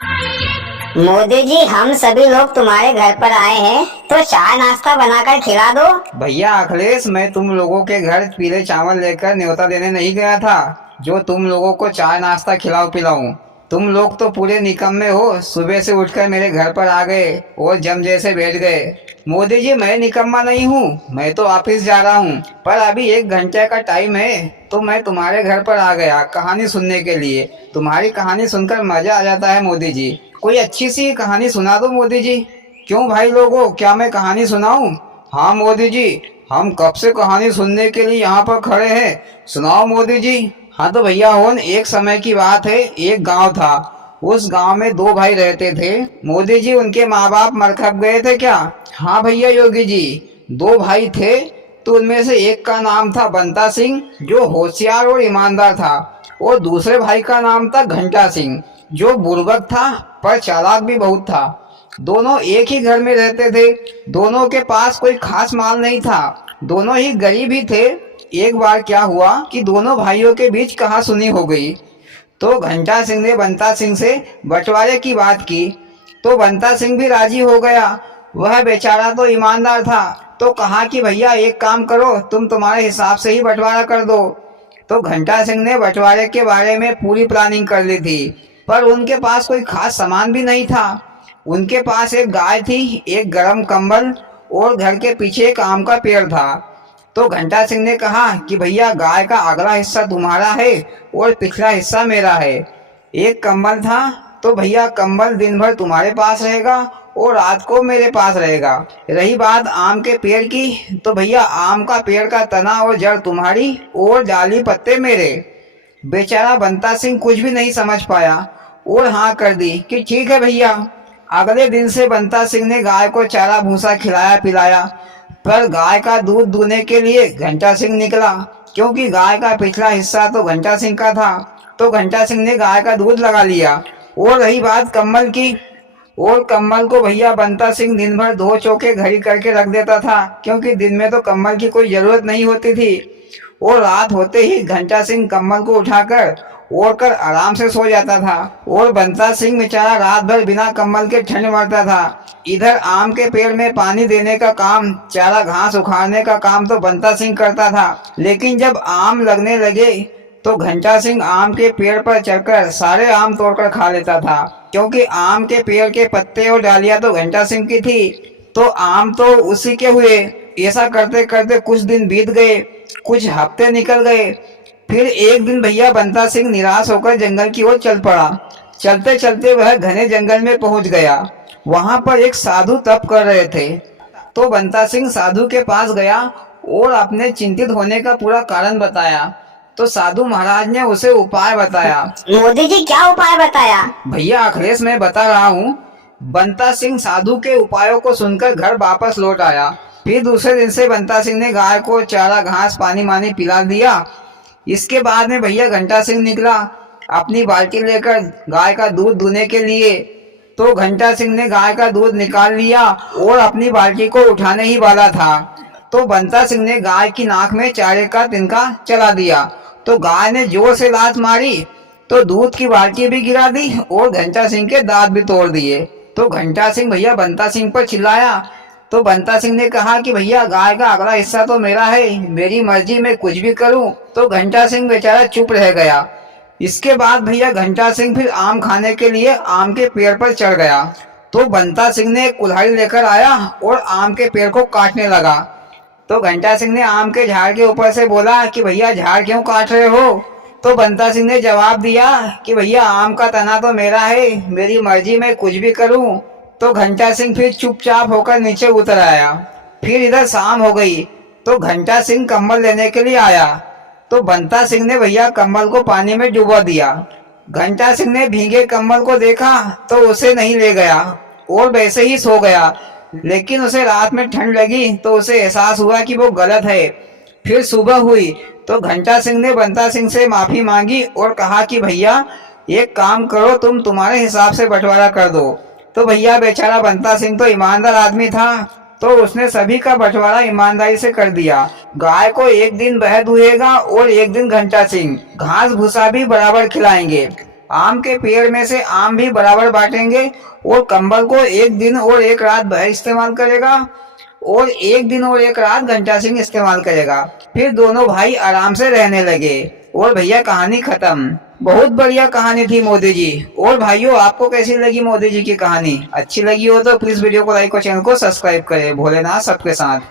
मोदी जी, हम सभी लोग तुम्हारे घर पर आए हैं तो चाय नाश्ता बनाकर खिला दो। भैया अखिलेश, मैं तुम लोगों के घर पीले चावल लेकर न्योता देने नहीं गया था जो तुम लोगों को चाय नाश्ता खिलाऊं पिलाऊं। तुम लोग तो पूरे निकम्मे हो, सुबह से उठकर मेरे घर पर आ गए और जम जैसे बैठ गए। मोदी जी, मैं निकम्मा नहीं हूँ, मैं तो ऑफिस जा रहा हूँ, पर अभी 1 घंटे का टाइम है तो मैं तुम्हारे घर पर आ गया कहानी सुनने के लिए। तुम्हारी कहानी सुनकर मजा आ जाता है मोदी जी। कोई अच्छी सी कहानी सुना दो मोदी जी। क्यों भाई लोगों, क्या मैं कहानी सुनाऊं? हाँ मोदी जी, हम कब से कहानी सुनने के लिए यहाँ पर खड़े हैं, सुनाओ मोदी जी। हाँ तो भैया होन, एक समय की बात है, एक गांव था। उस गांव में 2 भाई रहते थे। मोदी जी, उनके माँ बाप मर खप गए थे क्या? हाँ भैया योगी जी, 2 भाई थे। तो उनमें से एक का नाम था बंता सिंह, जो होशियार और ईमानदार था, और दूसरे भाई का नाम था घंटा सिंह, जो बुर्बक था पर चालाक भी बहुत था। दोनों एक ही घर में रहते थे। दोनों के पास कोई खास माल नहीं था, दोनों ही गरीब ही थे। एक बार क्या हुआ कि दोनों भाइयों के बीच कहासुनी हो गई। तो घंटा सिंह ने बंता सिंह से बंटवारे की बात की, तो बंता सिंह भी राजी हो गया। वह बेचारा तो ईमानदार था, तो कहा कि भैया एक काम करो, तुम तुम्हारे हिसाब से ही बंटवारा कर दो। तो घंटा सिंह ने बंटवारे के बारे में पूरी प्लानिंग कर ली थी, पर उनके पास कोई खास सामान भी नहीं था। उनके पास एक गाय थी, एक गर्म कंबल, और घर के पीछे एक आम का पेड़ था। तो घंटा सिंह ने कहा कि भैया, गाय का अगला हिस्सा तुम्हारा है और पिछला हिस्सा मेरा है। एक कंबल था, तो भैया कंबल दिन भर तुम्हारे पास रहेगा और रात को मेरे पास रहेगा। रही बात आम के पेड़ की, तो भैया आम का पेड़ का तना और जड़ तुम्हारी और डाली पत्ते मेरे। बेचारा बंता सिंह कुछ भी नहीं समझ पाया और हाँ कर दी कि ठीक है भैया। अगले दिन से बंता सिंह ने गाय को चारा भूसा खिलाया पिलाया, पर गाय का दूध दूहने के लिए घंटा सिंह निकला, क्योंकि गाय का पिछला हिस्सा तो घंटा सिंह का था। तो घंटा सिंह ने गाय का दूध लगा लिया। और रही बात कम्बल की, और कम्बल को भैया बंता सिंह दिन भर धो चौके घड़ी करके रख देता था, क्योंकि दिन में तो कम्बल की कोई जरूरत नहीं होती थी। और रात होते ही घंटा सिंह कम्बल को उठाकर ओढ़ कर आराम से सो जाता था, और बंता सिंह बेचारा रात भर बिना कम्बल के ठंड मरता था। इधर आम के पेड़ में पानी देने का काम, चारा घास उखाड़ने का काम तो बंता सिंह करता था। लेकिन जब आम लगने लगे तो घंटा सिंह आम के पेड़ पर चढ़कर सारे आम तोड़कर खा लेता था, क्योंकि आम के पेड़ के पत्ते और डालियां तो घंटा सिंह की थी, तो आम तो उसी के हुए। ऐसा करते करते कुछ दिन बीत गए, कुछ हफ्ते निकल गए। फिर एक दिन भैया बंता सिंह निराश होकर जंगल की ओर चल पड़ा। चलते चलते वह घने जंगल में पहुंच गया। वहां पर एक साधु तप कर रहे थे। तो बंता सिंह साधु के पास गया और अपने चिंतित होने का पूरा कारण बताया। तो साधु महाराज ने उसे उपाय बताया। मोदी जी, क्या उपाय बताया? भैया अखिलेश, मैं बता रहा हूँ। बंता सिंह साधु के उपायों को सुनकर घर वापस लौट आया। फिर दूसरे दिन से बंता सिंह ने गाय को चारा घास पानी मानी पिला दिया। इसके बाद में भैया घंटा सिंह निकला अपनी बाल्टी लेकर गाय का दूध दूहने के लिए। तो घंटा सिंह ने गाय का दूध निकाल लिया और अपनी बाल्टी को उठाने ही वाला था, तो बंता सिंह ने गाय की नाक में चारे का तिनका चला दिया। तो गाय ने जोर से लात मारी, तो दूध की बाल्टी भी गिरा दी और घंटा सिंह के दांत भी तोड़ दिए। तो घंटा सिंह भैया बंता सिंह पर चिल्लाया। तो बंता सिंह ने कहा कि भैया, गाय का अगला हिस्सा तो मेरा है, मेरी मर्जी, मैं कुछ भी करूं। तो घंटा सिंह बेचारा चुप रह गया। इसके बाद भैया घंटा सिंह फिर आम खाने के लिए आम के पेड़ पर चढ़ गया। तो बंता सिंह ने एक कुल्हाड़ी लेकर आया और आम के पेड़ को काटने लगा। तो घंटा सिंह ने आम के झाड़ के ऊपर से बोला कि भैया, झाड़ क्यों काट रहे हो? तो बंता सिंह ने जवाब दिया कि भैया, आम का तना तो मेरा है, मेरी मर्जी, मैं कुछ भी करूं। तो घंटा सिंह फिर चुपचाप होकर नीचे उतर आया। फिर इधर शाम हो गई, तो घंटा सिंह कंबल लेने के लिए आया। तो बंता सिंह ने भैया कंबल को पानी में डुबो दिया। घंटा सिंह ने भीगे कंबल को देखा तो उसे नहीं ले गया और वैसे ही सो गया। लेकिन उसे रात में ठंड लगी तो उसे एहसास हुआ कि वो गलत है। फिर सुबह हुई तो घंटा सिंह ने बंता सिंह से माफी मांगी और कहा कि भैया, एक काम करो, तुम तुम्हारे हिसाब से बंटवारा कर दो। तो भैया बेचारा बंता सिंह तो ईमानदार आदमी था, तो उसने सभी का बंटवारा ईमानदारी से कर दिया। गाय को एक दिन वह दुहेगा और एक दिन घंटा सिंह, घास भूसा भी बराबर खिलाएंगे। आम के पेड़ में से आम भी बराबर बांटेंगे और कंबल को एक दिन और एक रात वह इस्तेमाल करेगा और एक दिन और एक रात घंटा सिंह इस्तेमाल करेगा। फिर दोनों भाई आराम से रहने लगे और भैया कहानी खत्म। बहुत बढ़िया कहानी थी मोदी जी। और भाइयों, आपको कैसी लगी मोदी जी की कहानी? अच्छी लगी हो तो प्लीज वीडियो को लाइक और चैनल को सब्सक्राइब करें। भोलेनाथ सबके साथ।